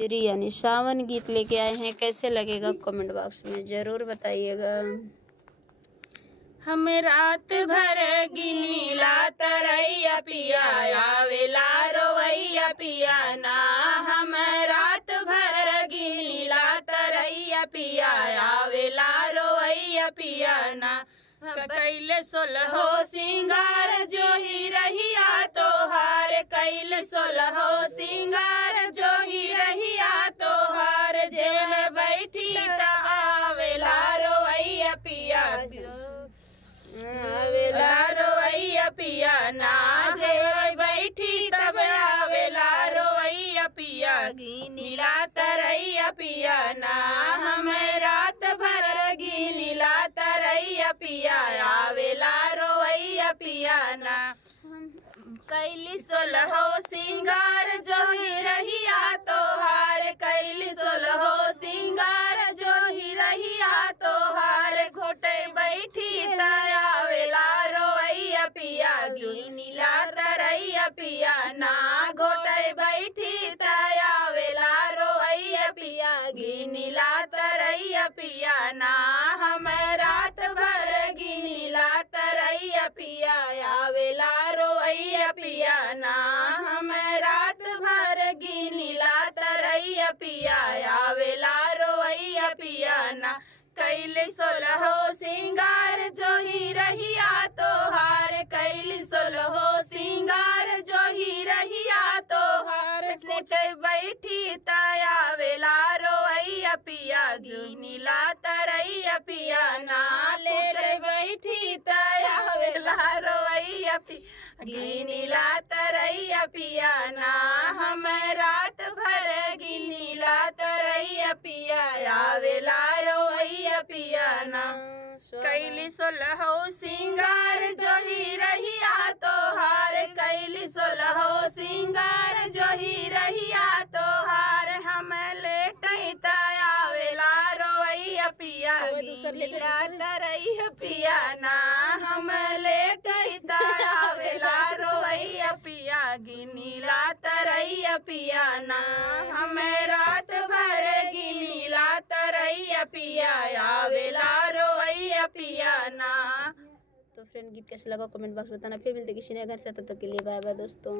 श्री यानी सावन गीत लेके आए हैं। कैसे लगेगा कमेंट बॉक्स में जरूर बताइएगा। हम रात भर गिनीला तरैया पिया आवेला रोवैया पिया ना। हम रात भर गिनीला तरैया पिया आवेला रोवैया पिया ना। कैले सोलहो सिंगार जो ही रहिया तोहार, कैले सोलहो सिंगार जो ही रहिया तोहार। जेन बैठी त आवेला रोवैया पिया आवेला रोवैया पिया ना। जे बैठी तब आवेला रोवैया पिया गिनीला तरैया पिया ना। हम रात भर गिनीला तरैया पिया आवेला रोवैया पिया ना। कैली सोलहो सिंगार जो ही रहिया तोहार, कैली सोलहो सिंगार जो ही रहिया तोहार। घोटे बैठी आवेला रोवैया पिया गिनीला तरैया पिया ना। घोटे बैठी आवेला रोवैया पिया गिनीला तरैया पिया ना। हम रात भर गिनीला तरैया पिया आवेला रोवैया पिया ना। हम रात भर गिनीला तरैया पिया आवेला रोवैया पिया ना। कैली सोलहो सिंगार जो ही रहिया तोहार, कैली सोलहो सिंगार जो ही रहिया तोहार। कुटे बैठी आवेला रोवैया पिया गिनीला तरैया पिया ना। कुटे बैठी आवेला रोवैया पिया गिनीला तरैया पिया ना। हम रात भर गिनीला तरैया पिया आवेला रोवैया पिया ना। कैली सोलहो सिंगार जो ही रहिया तोहार, कैली सोलहो सिंगार जो ही रहिया तोहार। हम लेट आवेला रोवैया पिया गिनीला तरैया पिया ना। हम लेट आवेला रोवैया पिया गिनीला तरैया पिया ना। हम रात भर गिनीला तरैया पिया आवेला रोवैया पिया ना। तो फ्रेंड गीत कैसे लगा कमेंट बॉक्स बताना। फिर मिलते किसी नए घर से, तब तक के लिए बाय बाय दोस्तों।